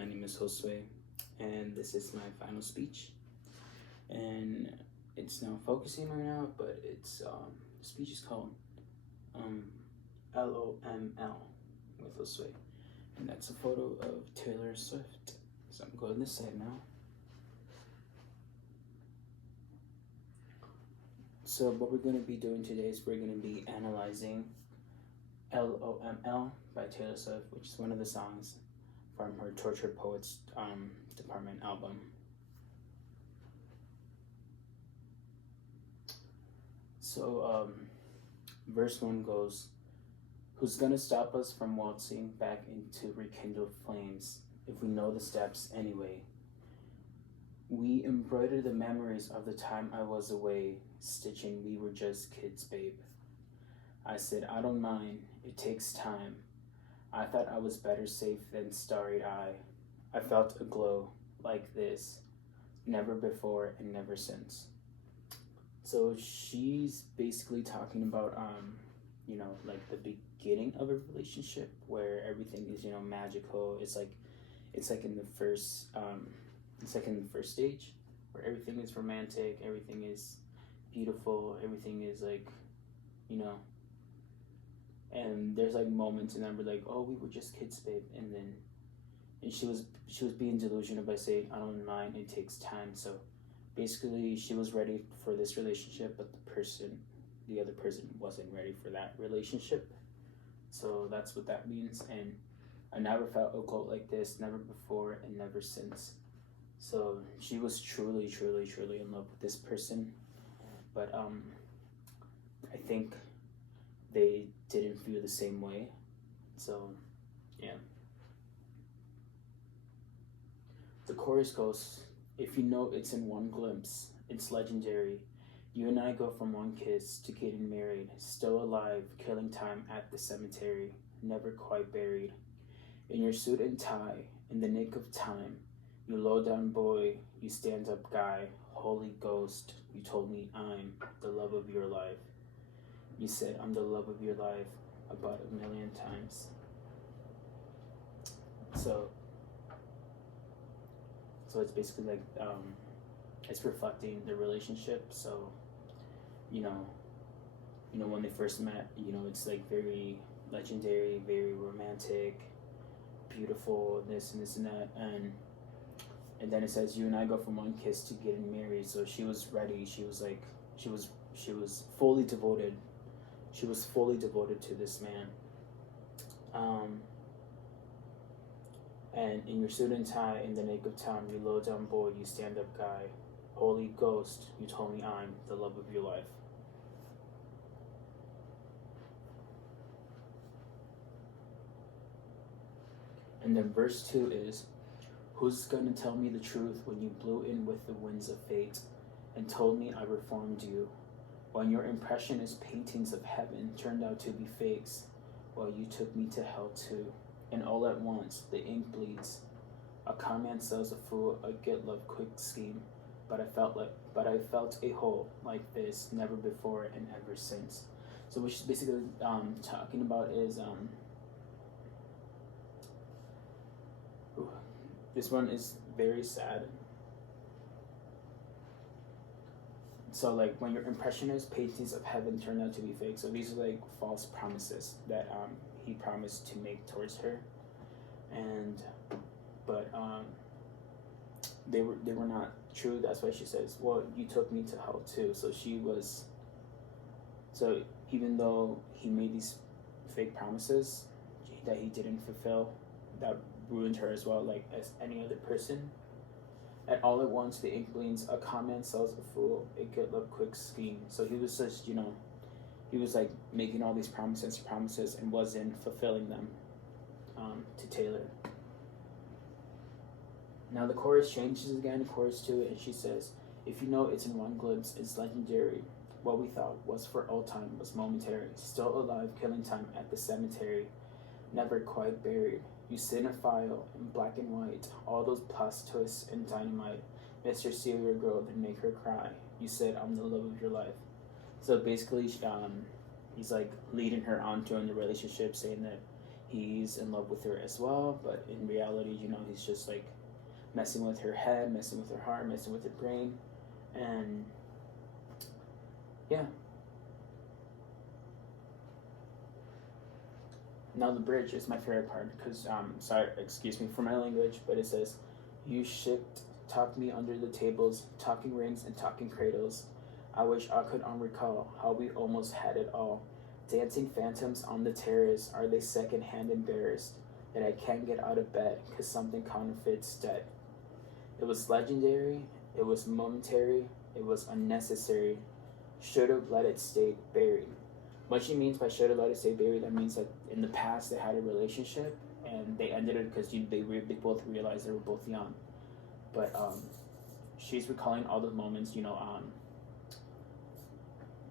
My name is Josue, and this is my final speech. And it's now focusing right now, but the speech is called um, LOML with Josue, and that's a photo of Taylor Swift. So I'm going this side now. So what we're going to be doing today is we're going to be analyzing LOML by Taylor Swift, which is one of the songs from her Tortured Poets Department album. So verse 1 goes, "Who's gonna stop us from waltzing back into rekindled flames if we know the steps anyway? We embroider the memories of the time I was away, stitching we were just kids, babe. I said, I don't mind, it takes time. I thought I was better safe than starry-eyed. I felt a glow like this, never before and never since." So she's basically talking about, like the beginning of a relationship where everything is, magical. It's like in the first, stage where everything is romantic, everything is beautiful, everything is like, and there's like moments and then we're like, oh, we were just kids, babe, and she was being delusional by saying, I don't mind, it takes time. So basically she was ready for this relationship, but the other person wasn't ready for that relationship. So that's what that means. And I never felt a glow like this, never before and never since. So she was truly, truly, truly in love with this person, but I think they didn't feel the same way. So yeah. The chorus goes, "If you know it's in one glimpse, it's legendary. You and I go from one kiss to getting married, still alive, killing time at the cemetery, never quite buried. In your suit and tie, in the nick of time, you low down boy, you stand up guy, Holy Ghost, you told me I'm the love of your life. You said I'm the love of your life about 1,000,000 times." So it's basically like it's reflecting the relationship. So you know when they first met, it's like very legendary, very romantic, beautiful, this and this and that, and then it says you and I go from one kiss to getting married. So she was ready. She was like she was fully devoted. She was fully devoted to this man. And in your suit and tie, in the nick of time, you low down boy, you stand up guy, Holy Ghost, you told me I'm the love of your life. And then verse 2 is, "Who's gonna tell me the truth when you blew in with the winds of fate and told me I reformed you, when your impressionist paintings of heaven turned out to be fakes, while you took me to hell too, and all at once the ink bleeds. A comment sells a fool a get love quick scheme, but I felt a hole like this never before and ever since." So what she's basically talking about is this one is very sad. So like when your impressionist paintings of heaven turned out to be fake. So these are like false promises that he promised to make towards her, but they were not true. That's why she says, well, you took me to hell too. So even though he made these fake promises that he didn't fulfill, that ruined her as well, like as any other person. And all at once the ink bleeds, a comment sells a fool a get love quick scheme. So he was just he was like making all these promises and wasn't fulfilling them to Taylor. Now the chorus changes again, chorus 2, and she says, "If you know it's in one glimpse, it's legendary. What we thought was for all time was momentary, still alive, killing time at the cemetery, never quite buried. You cinephile in black and white, all those plot twists and dynamite, Mr. Serial Girl that make her cry. You said I'm the love of your life." So basically, he's like leading her on to in the relationship, saying that he's in love with her as well, but in reality, he's just like messing with her head, messing with her heart, messing with her brain. And yeah. Now the bridge is my favorite part because, sorry, excuse me for my language, but it says, "You shipped, tucked me under the tables, talking rings and talking cradles. I wish I could unrecall how we almost had it all. Dancing phantoms on the terrace, are they secondhand embarrassed that I can't get out of bed because something counterfeits dead? It was legendary, it was momentary, it was unnecessary. Should've let it stay buried." What she means by "should have let it stay buried," that means that in the past they had a relationship and they ended it because they both realized they were both young. But she's recalling all the moments,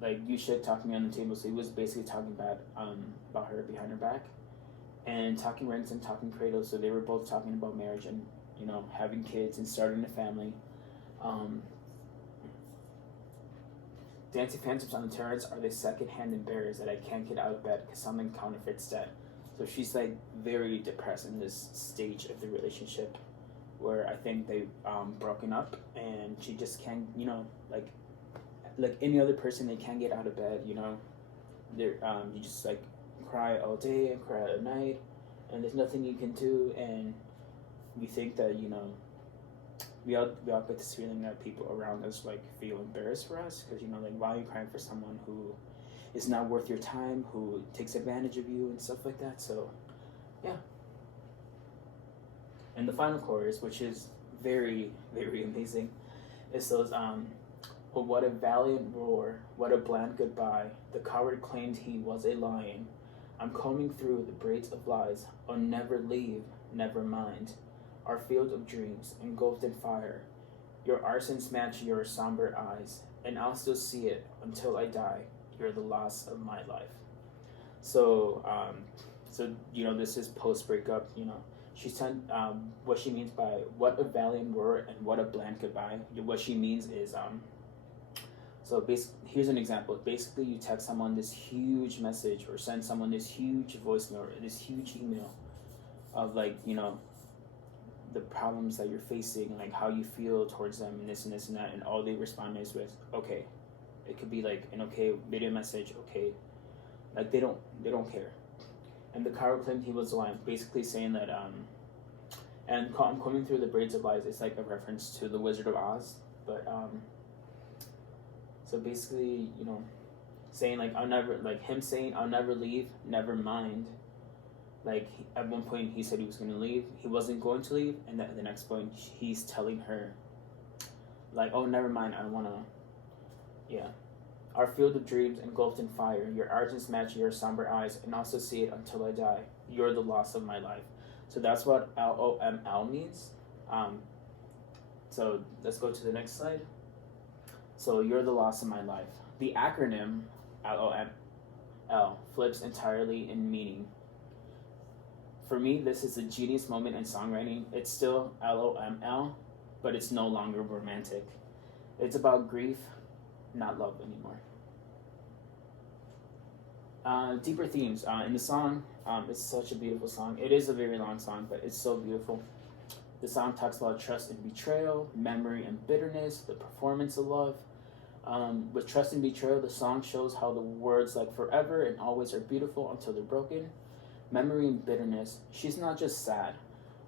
like, "You should talk to me on the table." So he was basically talking about her behind her back, and talking rings and talking cradles. So they were both talking about marriage and having kids and starting a family. Dancing phantoms on the terrace, are they secondhand embarrassed that I can't get out of bed because something counterfeits dead? So she's like very depressed in this stage of the relationship where I think they've broken up, and she just can't, like any other person, they can't get out of bed. They're you just like cry all day and cry at night, and there's nothing you can do, and we think that we all get this feeling that people around us like feel embarrassed for us because like, why are you crying for someone who is not worth your time, who takes advantage of you and stuff like that. So yeah. And the final chorus, which is very, very amazing, it says, "Oh, what a valiant roar, what a bland goodbye, the coward claimed he was a lion. I'm combing through the braids of lies, oh never leave, never mind. Our field of dreams, engulfed in fire, your arsons match your somber eyes, and I'll still see it until I die, you're the loss of my life." So, this is post-breakup, she's telling, what she means by "what a valiant roar and what a bland goodbye." What she means is, so here's an example. Basically, you text someone this huge message or send someone this huge voicemail or this huge email of like, the problems that you're facing, like how you feel towards them and this and this and that, and all they respond is with "okay." It could be like an okay video message, okay. Like they don't care. And the coward claimed he was the lion, basically saying that and I'm coming through the braids of lies. It's like a reference to the Wizard of Oz, but so basically, saying like I'll never, like him saying I'll never leave, never mind. Like at one point he said he was going to leave, he wasn't going to leave, and at the next point he's telling her like, "Oh, never mind, I don't want to." Yeah. "Our field of dreams engulfed in fire, your argents match your somber eyes, and also see it until I die, you're the loss of my life." So that's what LOML means. So let's go to the next slide. So "you're the loss of my life." The acronym LOML flips entirely in meaning. For me, this is a genius moment in songwriting. It's still LOML, but it's no longer romantic. It's about grief, not love anymore. Deeper themes in the song. It's such a beautiful song. It is a very long song, but it's so beautiful. The song talks about trust and betrayal, memory and bitterness, the performance of love. With trust and betrayal, the song shows how the words like forever and always are beautiful until they're broken. Memory and bitterness, she's not just sad.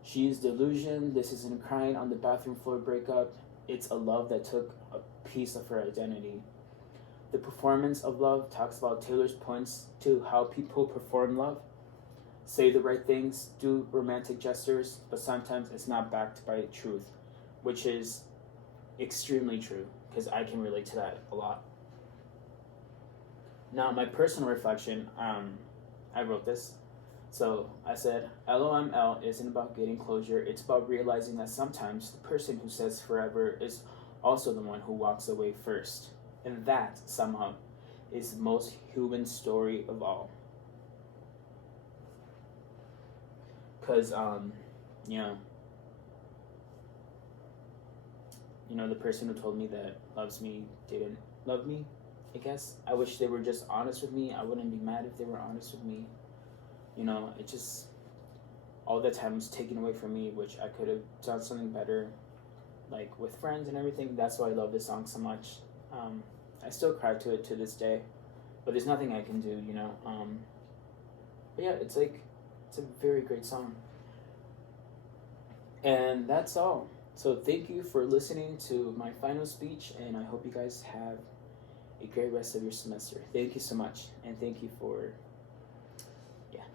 She's delusion. This isn't crying on the bathroom floor breakup. It's a love that took a piece of her identity. The performance of love talks about Taylor's points to how people perform love. Say the right things, do romantic gestures, but sometimes it's not backed by truth, which is extremely true because I can relate to that a lot. Now, my personal reflection, I wrote this. So I said, LOML isn't about getting closure. It's about realizing that sometimes the person who says forever is also the one who walks away first. And that, somehow, is the most human story of all. Because, the person who told me that loves me didn't love me, I guess. I wish they were just honest with me. I wouldn't be mad if they were honest with me. You know, it just, all that time was taken away from me, which I could have done something better, like with friends and everything. That's why I love this song so much. I still cry to it to this day, but there's nothing I can do, you know. But yeah, it's like, it's a very great song. And that's all. So thank you for listening to my final speech, and I hope you guys have a great rest of your semester. Thank you so much, and thank you for